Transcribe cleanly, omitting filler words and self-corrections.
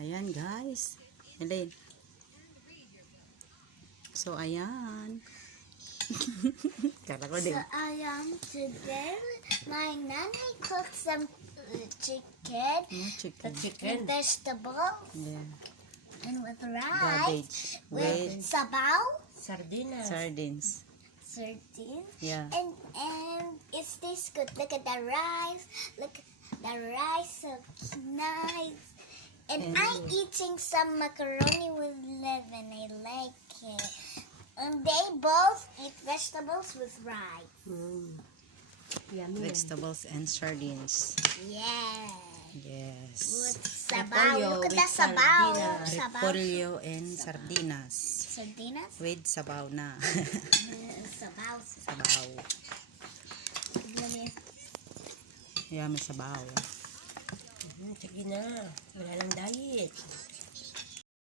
Ayan guys. Elaine. So ayan. Kala ko din. So today my nanny cooked some chicken Chicken. with vegetable Yeah. and with rice Cabbage. with With sabaw, Sardinas. sardines. sardine, Yeah. and it tastes good. Look at the rice. Look at the rice, so nice. And I'm eating some macaroni with lemon. I like it. And they both eat vegetables with rice. Yummy. Vegetables and sardines. Yeah. Yes. With sabaw. Repolyo Look at with the sabaw. sardinas. Sabaw. Repolyo and sardinas. Sardinas? With sabaw na. Sabaw. Sabaw. Yummy sabaw. Sige na. Wala lang diet.